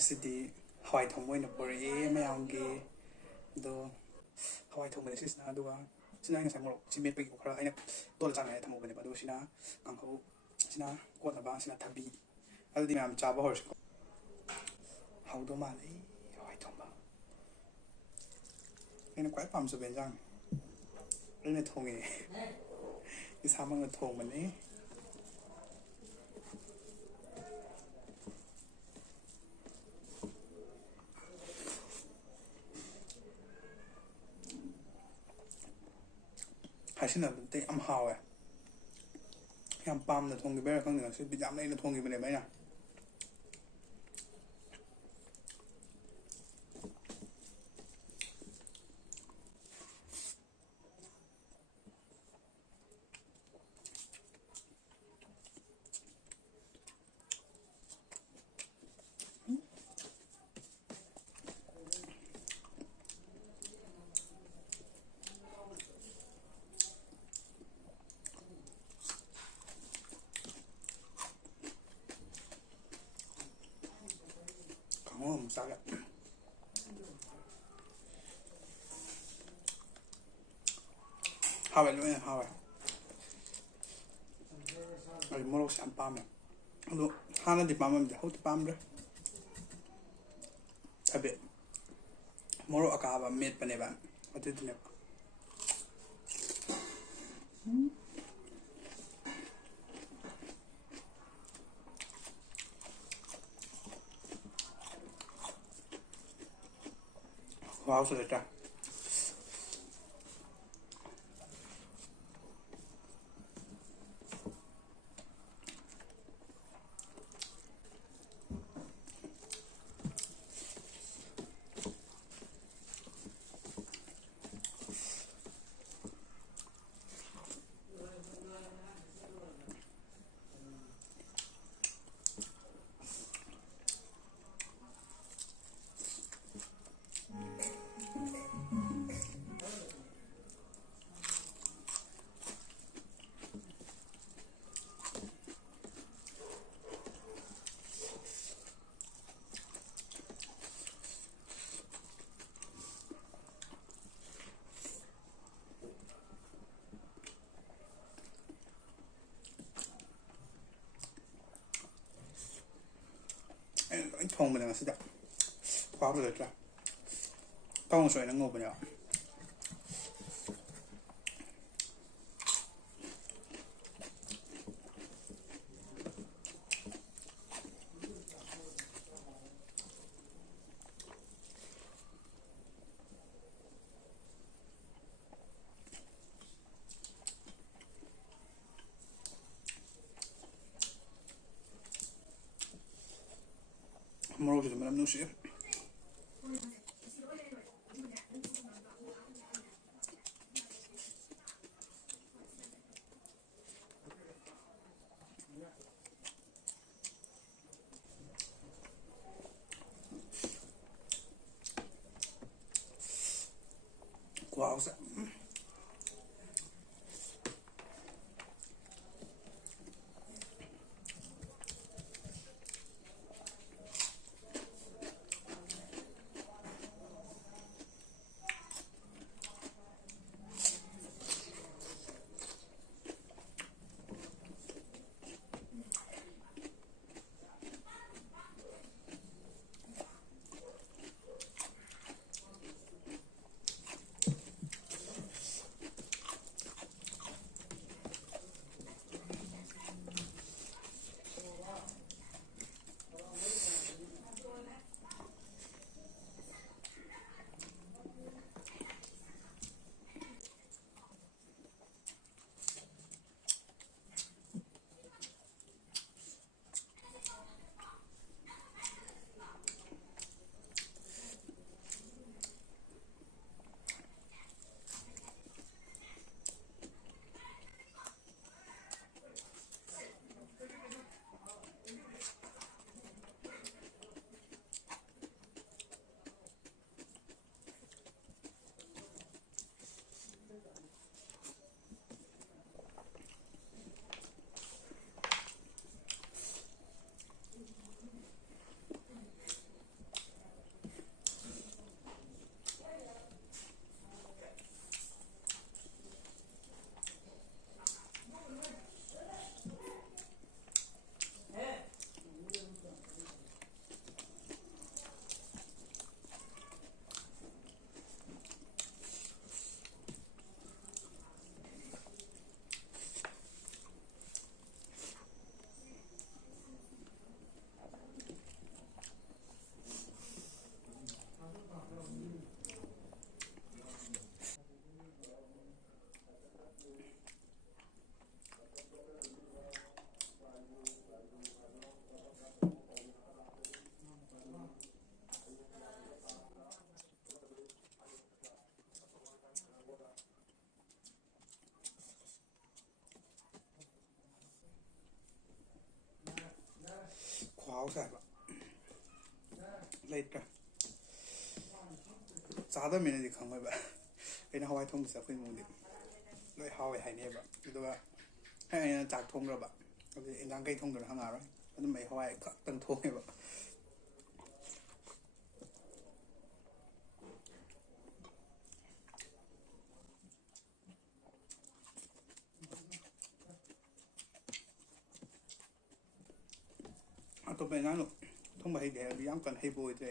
ꯉꯁꯤꯗꯤ ꯍꯋꯥꯏ ꯊꯣꯡꯕ ꯑꯣꯏꯅ ꯄꯨꯔꯛꯑꯦ ꯃꯌꯥꯝꯒꯤ ꯑꯗꯣ ꯍꯋꯥꯏ ꯊꯣꯡꯕꯅꯦ ꯁꯤꯁꯤꯅ ꯑꯗꯨꯒ ꯁꯤꯅ ꯑꯩ ꯉꯁꯥꯏ ꯃꯣꯔꯣꯛ ꯁꯤ ꯃꯦꯠꯄꯒꯤ ꯈꯔ ꯑꯩꯅ ꯇꯣꯠꯂ ꯆꯥꯅꯉꯥꯏ ꯊꯝꯍꯧꯕꯅꯦꯕ ꯑꯗꯨꯒ ꯁꯤꯅ ꯀꯥꯡꯍꯧ ꯁꯤꯅ ꯀꯣꯠꯅꯕ ꯁꯤꯅ ꯊꯕꯤ ꯑꯗꯨꯗꯤ ꯃꯌꯥꯝ ꯆꯥꯕ ꯍꯧꯔꯁꯤꯀꯣ ꯍꯧꯗꯧ ꯃꯥꯜꯂꯤ ꯍꯋꯥꯏ ꯊꯣꯡꯕ ꯑꯩꯅ ꯈ꯭ꯋꯥꯏ ꯄꯥꯝꯖꯕ ꯌꯦꯟꯖꯥꯡꯅꯤ ꯑꯩꯅ ꯊꯣꯡꯉꯦ ꯏꯁꯥꯃꯛꯅ ꯊꯣꯡꯕꯅꯤ ꯍꯥꯏꯁꯤꯟꯅꯕꯗꯤ ꯌꯥꯝ ꯍꯥꯎꯋꯦ ꯌꯥꯝ ꯄꯥꯝꯅ ꯊꯣꯡꯈꯤꯕꯩꯔꯥ ꯈꯪꯗꯦ ꯉꯁꯤ ꯕꯤꯠ ꯌꯥꯝ ꯂꯩꯅ ꯊꯣꯡꯈꯤꯕꯅꯦꯕ ꯑꯩꯅ ꯀꯥꯡꯍꯧ ꯑꯃꯨꯛ ꯆꯥꯒꯦ ꯍꯥꯎꯋꯦ ꯂꯣꯏꯅ ꯍꯥꯎꯋꯦ ꯑꯩ ꯃꯣꯔꯣꯛꯁꯦ ꯌꯥꯝ ꯄꯥꯝꯃꯦ ꯑꯗꯣ ꯍꯥꯟꯅꯗꯤ ꯄꯥꯝꯃꯝꯗꯦ ꯍꯧꯖꯤꯛꯇꯤ ꯄꯥꯝꯗ꯭ꯔꯦ ꯍꯥꯏꯐꯦꯠ ꯃꯣꯔꯣꯛ ꯑꯀꯥꯕ ꯃꯦꯠꯄꯅꯦꯕ ꯑꯗꯨꯗꯨꯅꯦꯕ ꯈꯨꯍꯥꯎꯁꯨ ꯂꯩꯇ꯭ꯔꯦ ꯑꯩꯅ ꯂꯣꯏ ꯊꯣꯡꯕꯅꯦ ꯉꯁꯤꯗ ꯈꯨꯍꯥꯎꯁꯨ ꯂꯩꯇ꯭ꯔꯦ ꯀꯥꯡꯉꯧꯁꯨ ꯑꯩꯅ ꯉꯧꯕꯅꯦꯕ ꯃꯣꯔꯣꯛꯁꯤꯁꯨ ꯃꯅꯝ ꯅꯨꯡꯁꯤꯑꯦ ꯈꯨꯍꯥꯎꯁꯦ ꯍꯥꯎꯁꯥꯏꯕ ꯂꯩꯇ꯭ꯔꯦ ꯆꯥꯗꯕꯃꯤꯅꯗꯤ ꯈꯪꯉꯣꯏꯕ ꯑꯩꯅ ꯍꯋꯥꯏ ꯊꯣꯡꯕꯁꯦ ꯑꯩꯈꯣꯏ ꯏꯃꯨꯡꯗꯤ ꯂꯣꯏ ꯍꯥꯎꯋꯦ ꯍꯥꯏꯅꯩꯕ ꯑꯗꯨꯒ ꯑꯩꯅ ꯆꯥꯛ ꯊꯣꯡꯈ꯭ꯔꯕ ꯑꯗꯨꯗꯤ ꯏꯟꯖꯥꯡ ꯀꯩ ꯊꯣꯡꯗꯣꯏꯅꯣ ꯍꯪꯉꯛꯑꯔꯣꯏ ꯑꯗꯨꯝ ꯑꯩ ꯍꯋꯥꯏ ꯈꯛꯇꯪ ꯊꯣꯡꯉꯦꯕ ꯑꯇꯣꯞꯄ ꯏꯟꯖꯥꯡꯗꯣ ꯊꯣꯡꯕ ꯍꯩꯇꯦ ꯑꯗꯨ ꯌꯥꯝ ꯀꯟꯅ ꯍꯩꯕ ꯑꯣꯏꯗ꯭ꯔꯦ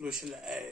ꯂꯣꯏꯁꯤꯜꯂꯛꯑꯦ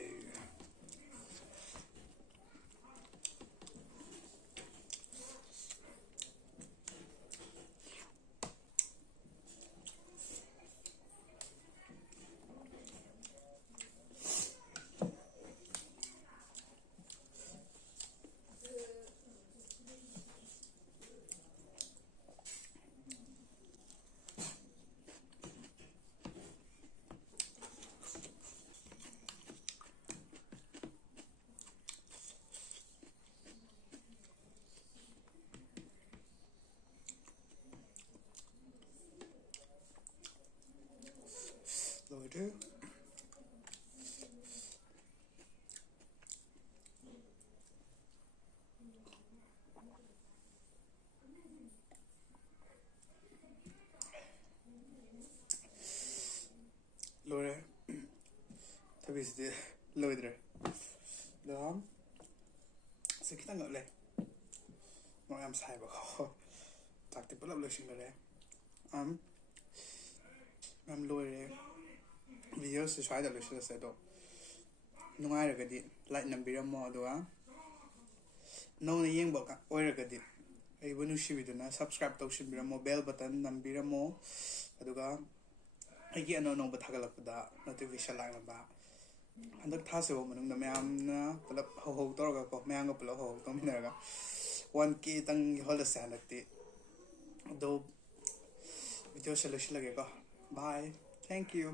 ꯂꯣꯏꯔꯦ ꯂꯣꯏꯔꯦ ꯊꯕꯤꯁꯤꯗꯤ ꯂꯣꯏꯗ꯭ꯔꯦ ꯑꯗꯣ ꯁꯤ ꯈꯤꯇꯪ ꯉꯠꯂꯦ ꯃꯣꯔꯣꯛ ꯌꯥꯝ ꯁꯥꯏꯕꯀꯣ ꯆꯥꯛꯇꯤ ꯄꯨꯂꯞ ꯂꯣꯏꯁꯤꯟꯈꯔꯦ ꯌꯥꯝ ꯂꯣꯏꯔꯦ ꯚꯤꯗꯤꯑꯣꯁꯤ ꯁ꯭ꯋꯥꯏꯗ ꯂꯣꯏꯁꯤꯜꯂꯁꯦ ꯑꯗꯣ ꯅꯨꯡꯉꯥꯏꯔꯒꯗꯤ ꯂꯥꯏꯛ ꯅꯝꯕꯤꯔꯝꯃꯣ ꯑꯗꯨꯒ ꯅꯧꯅ ꯌꯦꯡꯕ ꯑꯣꯏꯔꯒꯗꯤ ꯑꯩꯕꯨ ꯅꯨꯡꯁꯤꯕꯤꯗꯨꯅ ꯁꯕꯁꯀ꯭ꯔꯥꯏꯕ ꯇꯧꯁꯤꯟꯕꯤꯔꯝꯃꯣ ꯕꯦꯜ ꯕꯇꯟ ꯅꯝꯕꯤꯔꯝꯃꯣ ꯑꯗꯨꯒ ꯑꯩꯒꯤ ꯑꯅꯧ ꯑꯅꯧꯕ ꯊꯥꯒꯠꯂꯛꯄꯗ ꯅꯣꯇꯤꯐꯤꯀꯦꯁꯟ ꯂꯥꯛꯅꯕ ꯍꯟꯗꯛ ꯊꯥꯁꯤꯐꯥꯎ ꯃꯅꯨꯡꯗ ꯃꯌꯥꯝꯅ ꯄꯨꯂꯞ ꯍꯧꯍꯧ ꯇꯧꯔꯒꯀꯣ ꯃꯌꯥꯝꯒ ꯄꯨꯂꯞ ꯍꯧꯍꯧ ꯇꯧꯃꯤꯟꯅꯔꯒ 1K ꯇꯪ ꯌꯧꯍꯜꯂꯁꯦ ꯍꯟꯗꯛꯇꯤ ꯑꯗꯣ ꯚꯤꯗꯤꯑꯣꯁꯦ ꯂꯣꯏꯁꯤꯜꯂꯒꯦꯀꯣ ꯕꯥꯏ ꯊꯦꯡꯛ ꯌꯨ